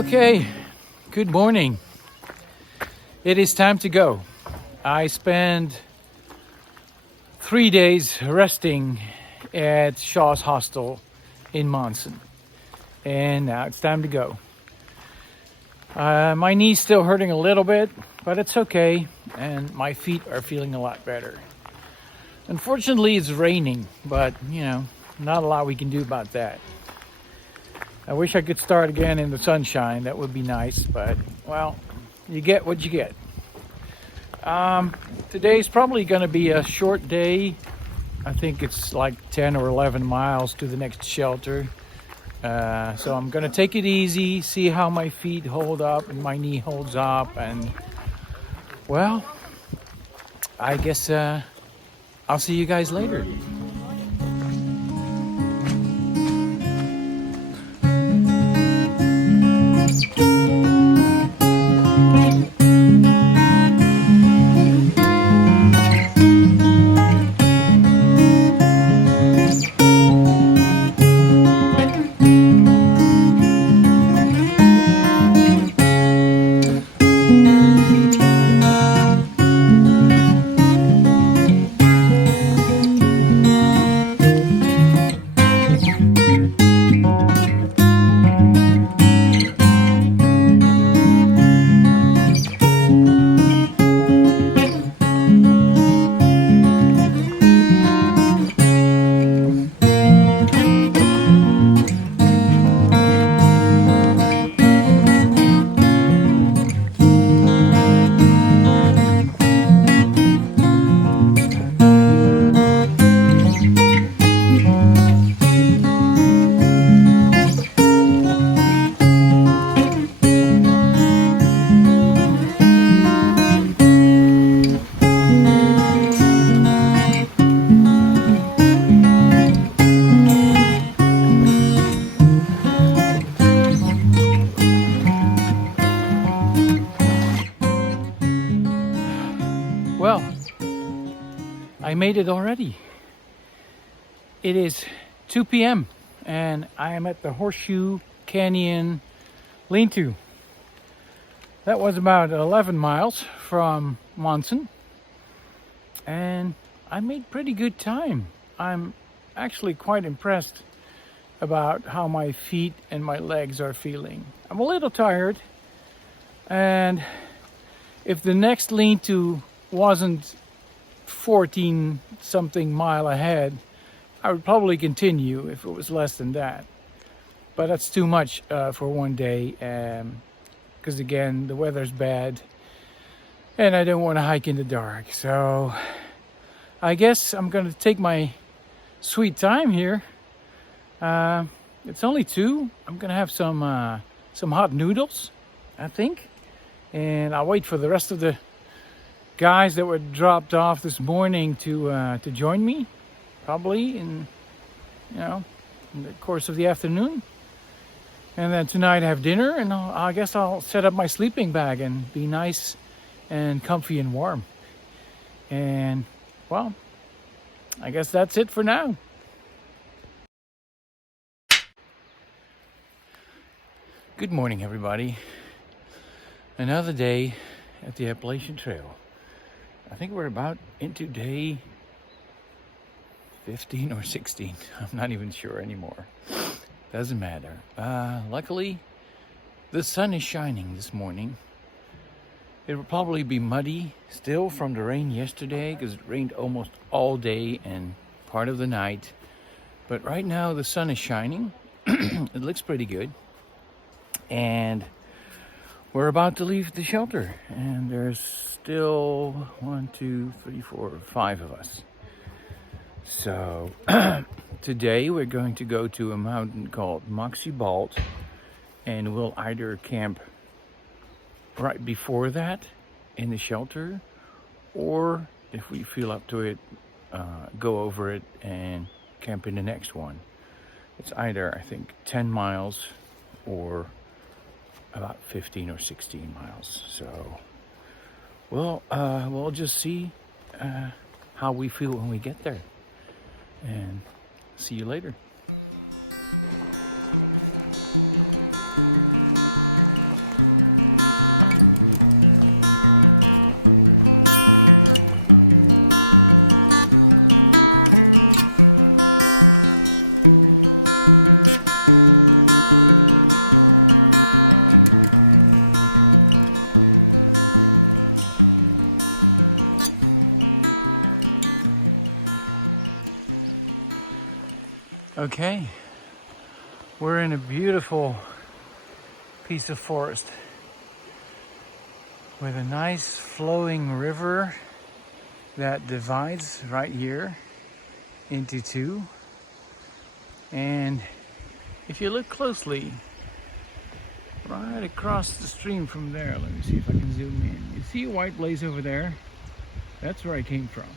Okay, good morning. It is time to go. I spent 3 days resting at Shaw's Hostel in Monson, and now it's time to go. My knee's still hurting a little bit, but it's okay, and my feet are feeling a lot better. Unfortunately, it's raining, but not a lot we can do about that. I wish I could start again in the sunshine. That would be nice, but well, you get what you get. Today's probably going to be a short day. I think it's like 10 or 11 miles to the next shelter. So I'm going to take it easy, see how my feet hold up and my knee holds up. And well, I guess I'll see you guys later. Well, I made it already. It is 2 p.m. and I am at the Horseshoe Canyon lean-to. That was about 11 miles from Monson, and I made pretty good time. I'm actually quite impressed about how my feet and my legs are feeling. I'm a little tired, and if the next lean-to wasn't 14 something mile ahead, I would probably continue if it was less than that. But that's too much for one day, because again, the weather's bad and I don't want to hike in the dark. So I guess I'm going to take my sweet time here. It's only 2. I'm going to have some hot noodles, I think, and I'll wait for the rest of the guys that were dropped off this morning to join me, probably in the course of the afternoon. And then tonight have dinner, and I guess I'll set up my sleeping bag and be nice and comfy and warm. And well, I guess that's it for now. Good morning, everybody. Another day at the Appalachian Trail. I think we're about into day 15 or 16. I'm not even sure anymore. Doesn't matter. Luckily, the sun is shining this morning. It will probably be muddy still from the rain yesterday, because it rained almost all day and part of the night. But right now the sun is shining. It looks pretty good. And we're about to leave the shelter, and there's still 1, 2, 3, 4, 5 of us. So today we're going to go to a mountain called Moxie Bald, and we'll either camp right before that in the shelter, or if we feel up to it, go over it and camp in the next one. It's either, I think, 10 miles or about 15 or 16 miles. So we'll just see how we feel when we get there, and see you later. Okay, we're in a beautiful piece of forest with a nice flowing river that divides right here into two. And if you look closely, right across the stream from there, let me see if I can zoom in. You see a white place over there? That's where I came from.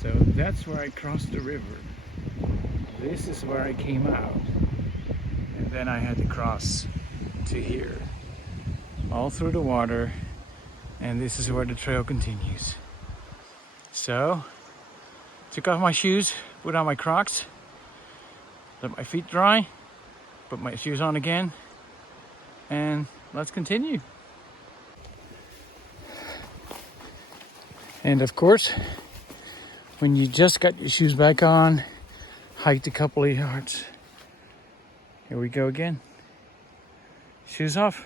So that's where I crossed the river. This is where I came out. And then I had to cross to here. All through the water. And this is where the trail continues. So, took off my shoes, put on my Crocs, let my feet dry, put my shoes on again, and let's continue. And of course, when you just got your shoes back on, hiked a couple of yards. Here we go again. Shoes off.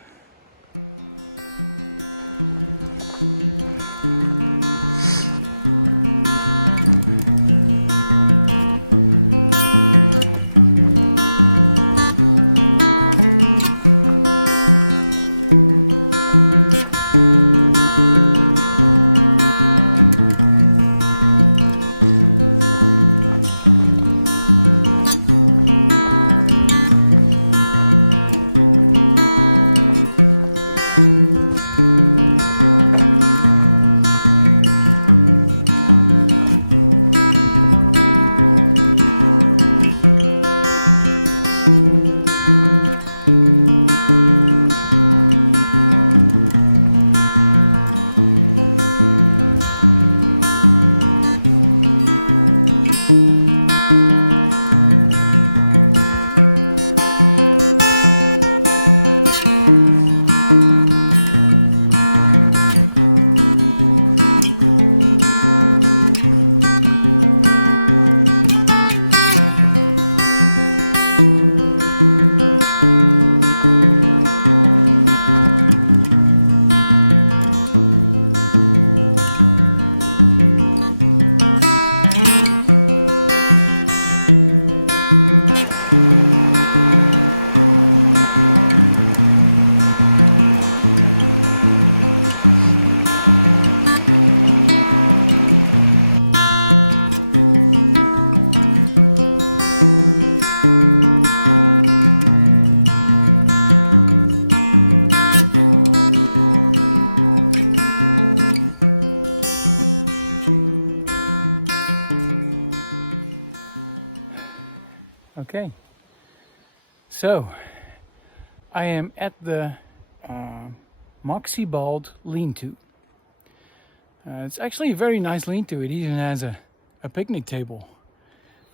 Okay, so I am at the Moxie Bald lean-to. It's actually a very nice lean-to. It even has a picnic table.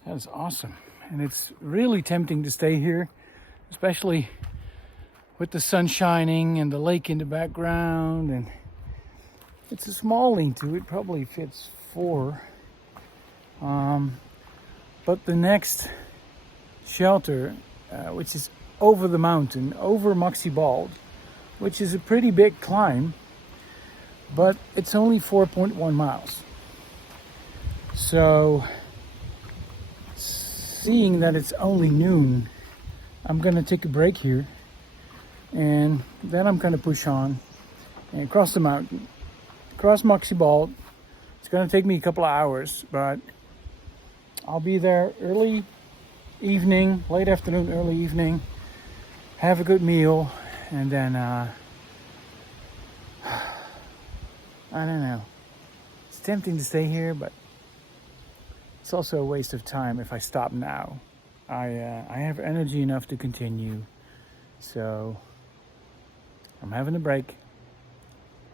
That's awesome. And it's really tempting to stay here, especially with the sun shining and the lake in the background. And it's a small lean-to. It probably fits 4. But the next shelter, which is over the mountain, over Moxie Bald, which is a pretty big climb, but it's only 4.1 miles. So, seeing that it's only noon, I'm gonna take a break here, and then I'm gonna push on and cross the mountain, cross Moxie Bald. It's gonna take me a couple of hours, but I'll be there early evening, late afternoon, early evening, have a good meal, and then I don't know. It's tempting to stay here, but it's also a waste of time if I stop now. I have energy enough to continue, so I'm having a break,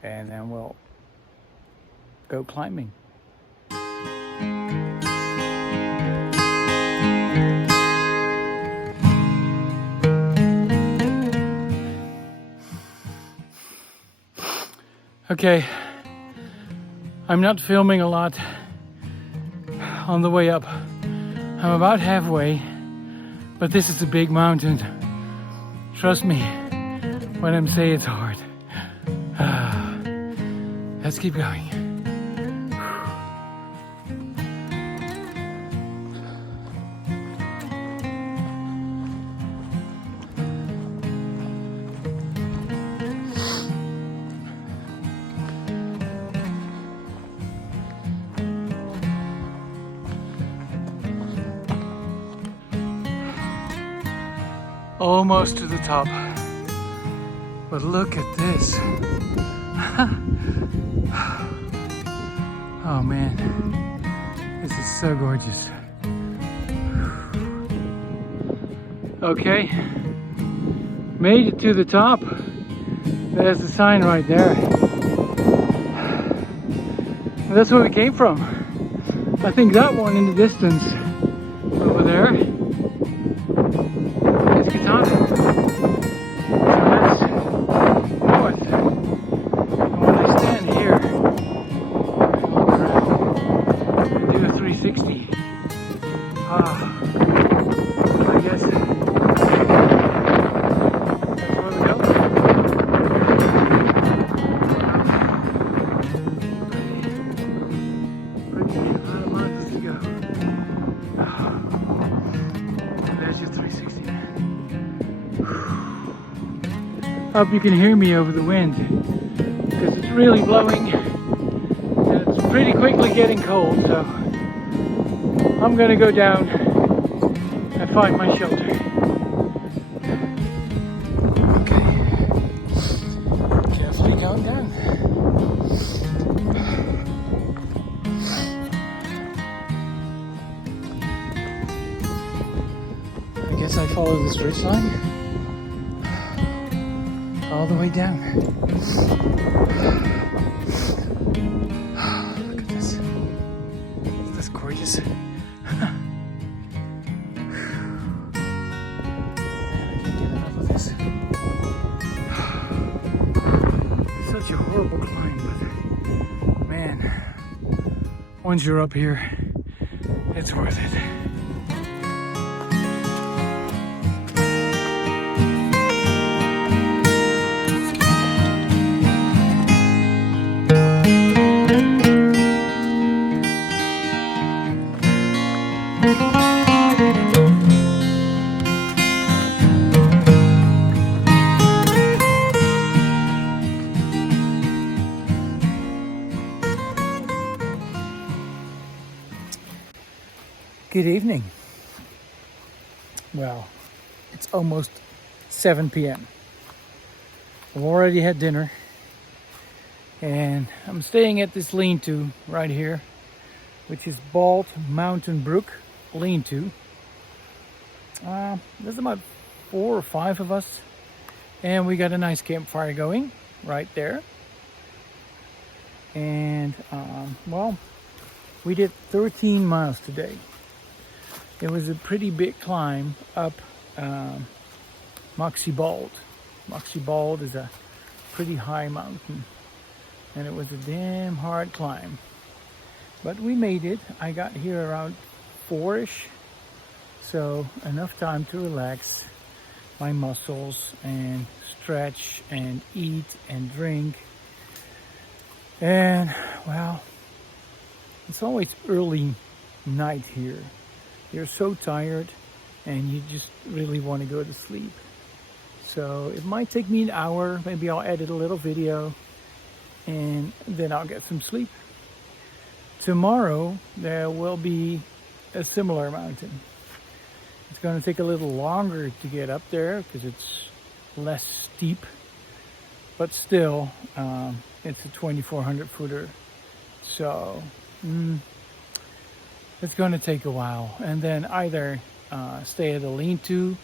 and then we'll go climbing. Okay, I'm not filming a lot on the way up. I'm about halfway, but this is a big mountain. Trust me when I say it's hard. Let's keep going. Almost to the top. But look at this. Oh man, this is so gorgeous. Okay, made it to the top. There's the sign right there. And that's where we came from. I think that one in the distance over there is Caratunk. So that's north. And when I stand here and look around and do a 360, I guess that's where we go. Pretty, a lot of mountains to go. And there's your 360, man. Hope you can hear me over the wind, because it's really blowing and it's pretty quickly getting cold, so I'm gonna go down and find my shelter. Okay, carefully going down. I guess I follow this ridge line all the way down. Look at this. Isn't this gorgeous? Man, I can't get enough of this. Such a horrible climb, but man, once you're up here, it's worth it. Good evening. Well, it's almost 7 p.m. I've already had dinner and I'm staying at this lean-to right here, which is Bald Mountain Brook Lean-to. There's about 4 or 5 of us, and we got a nice campfire going right there. And well, we did 13 miles today. It was a pretty big climb up Moxie Bald. Moxie Bald is a pretty high mountain, and it was a damn hard climb. But we made it. I got here around 4-ish, so enough time to relax my muscles and stretch and eat and drink. And well, it's always early night here. You're so tired and you just really want to go to sleep. So it might take me an hour. Maybe I'll edit a little video and then I'll get some sleep. Tomorrow there will be a similar mountain. It's going to take a little longer to get up there because it's less steep, but still it's a 2,400 footer. So it's going to take a while, and then either stay at a lean-to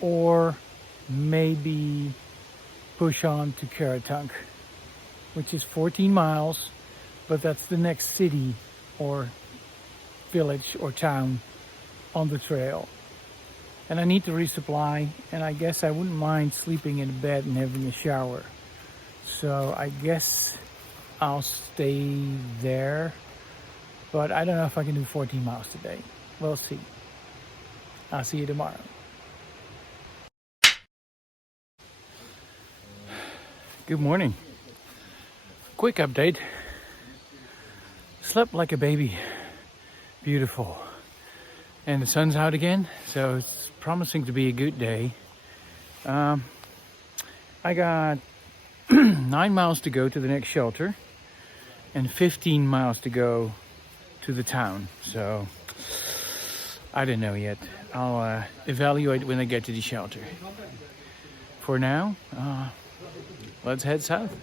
or maybe push on to Caratunk, which is 14 miles, but that's the next city or village or town on the trail. And I need to resupply, and I guess I wouldn't mind sleeping in bed and having a shower. So I guess I'll stay there. But I don't know if I can do 14 miles today. We'll see. I'll see you tomorrow. Good morning. Quick update. Slept like a baby. Beautiful. And the sun's out again, so it's promising to be a good day. I got 9 miles to go to the next shelter and 15 miles to go to the town. So I don't know yet. I'll evaluate when I get to the shelter. For now, let's head south.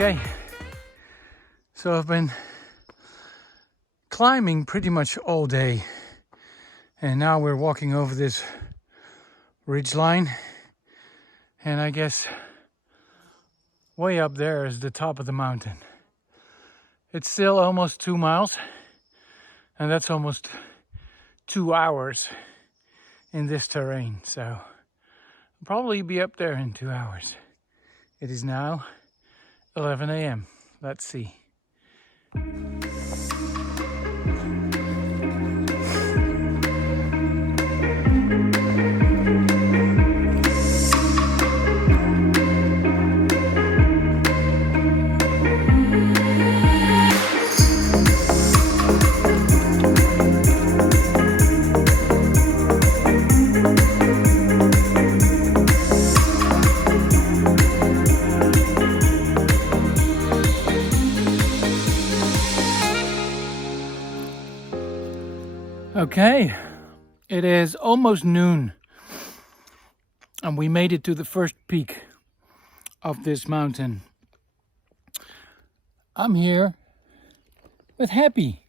Okay, so I've been climbing pretty much all day, and now we're walking over this ridge line, and I guess way up there is the top of the mountain. It's still almost 2 miles, and that's almost 2 hours in this terrain, so I'll probably be up there in 2 hours. It is now 11 a.m. Let's see. Okay, it is almost noon, and we made it to the first peak of this mountain. I'm here with Happy.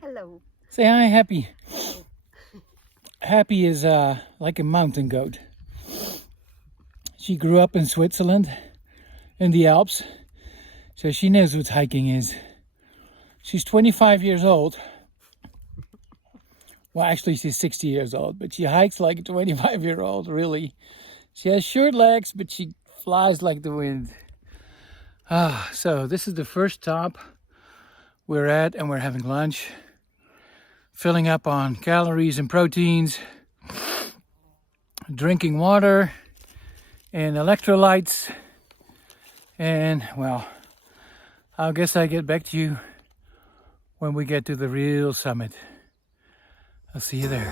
Hello. Say hi, Happy. Happy is like a mountain goat. She grew up in Switzerland, in the Alps, so she knows what hiking is. She's 25 years old. Well, actually, she's 60 years old, but she hikes like a 25-year-old, really. She has short legs, but she flies like the wind. So this is the first stop we're at, and we're having lunch. Filling up on calories and proteins. Drinking water and electrolytes. And, well, I guess I get back to you when we get to the real summit. I'll see you there.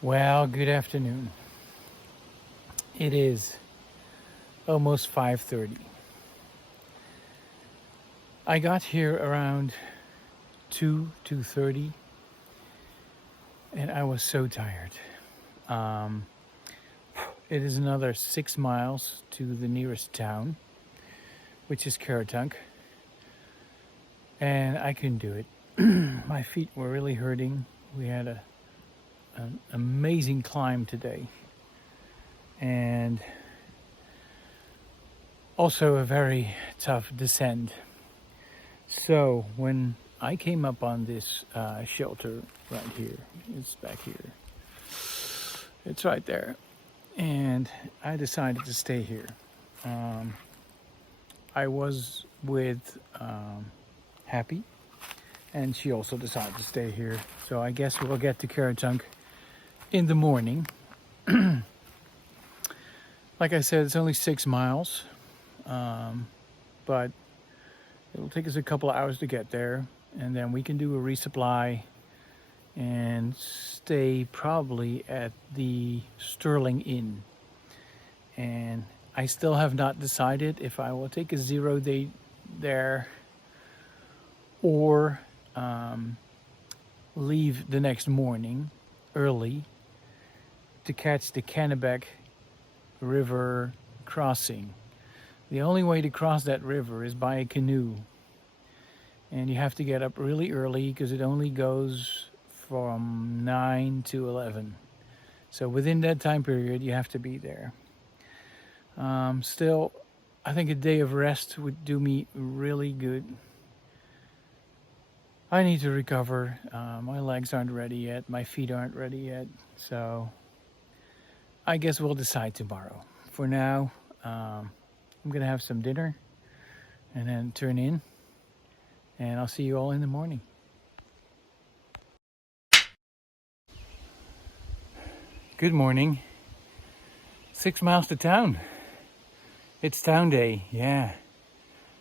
Well, good afternoon. It is almost 5:30. I got here around 2:30, and I was so tired. It is another 6 miles to the nearest town, which is Caratunk, and I couldn't do it. My feet were really hurting. We had an amazing climb today, and also a very tough descent. So when I came up on this shelter right here, it's back here, it's right there, and I decided to stay here. I was with Happy, and she also decided to stay here. So I guess we'll get to Caratunk in the morning. Like I said, it's only 6 miles, but it'll take us a couple of hours to get there, and then we can do a resupply and stay probably at the Sterling Inn. And I still have not decided if I will take a 0 day there or leave the next morning early to catch the Kennebec River crossing. The only way to cross that river is by a canoe, and you have to get up really early because it only goes from 9 to 11. So within that time period you have to be there. Still, I think a day of rest would do me really good. I need to recover. My legs aren't ready yet, my feet aren't ready yet, so I guess we'll decide tomorrow. For now, I'm gonna have some dinner and then turn in, and I'll see you all in the morning. Good morning. 6 miles to town. It's town day, yeah.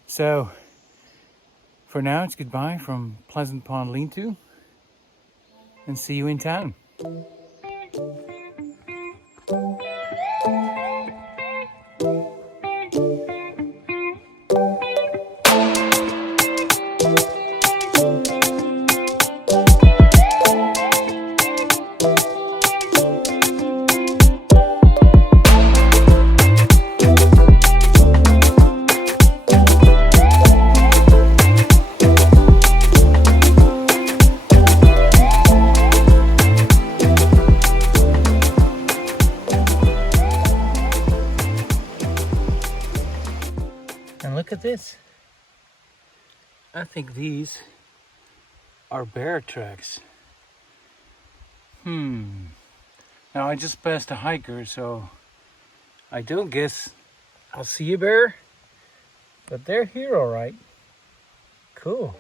So for now, it's goodbye from Pleasant Pond Lean-To, and see you in town. And look at this. I think these are bear tracks. Now I just passed a hiker, so I don't guess I'll see a bear, but they're here all right. Cool.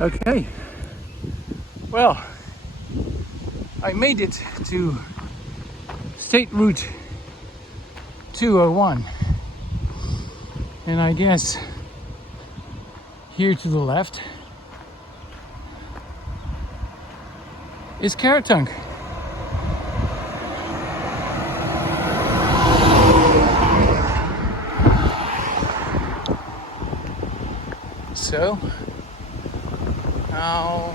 Okay. Well, I made it to State Route 201, and I guess here to the left is Caratunk. So now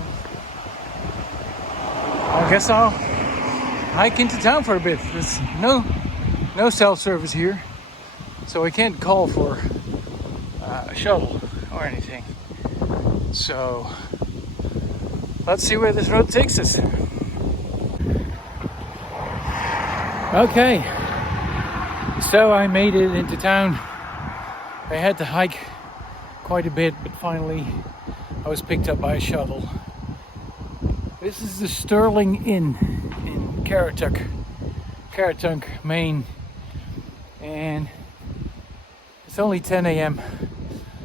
I guess I'll hike into town for a bit. There's no self-service here, so I can't call for a shuttle or anything. So let's see where this road takes us. Okay, so I made it into town. I had to hike quite a bit, but finally I was picked up by a shuttle. This is the Sterling Inn in Caratunk, Maine, and it's only 10 a.m.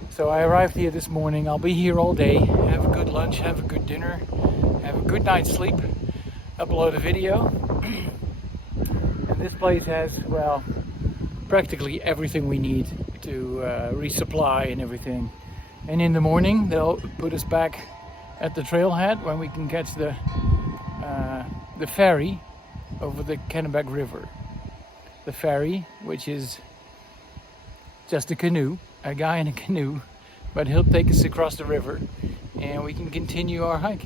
So I arrived here this morning. I'll be here all day, have a good lunch, have a good dinner, have a good night's sleep, upload a video. And this place has, well, practically everything we need to resupply and everything. And in the morning they'll put us back at the trailhead when we can catch the ferry over the Kennebec River. The ferry, which is just a canoe, a guy in a canoe, but he'll take us across the river and we can continue our hike.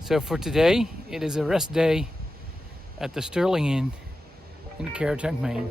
So for today, it is a rest day at the Sterling Inn in Caratunk, Maine.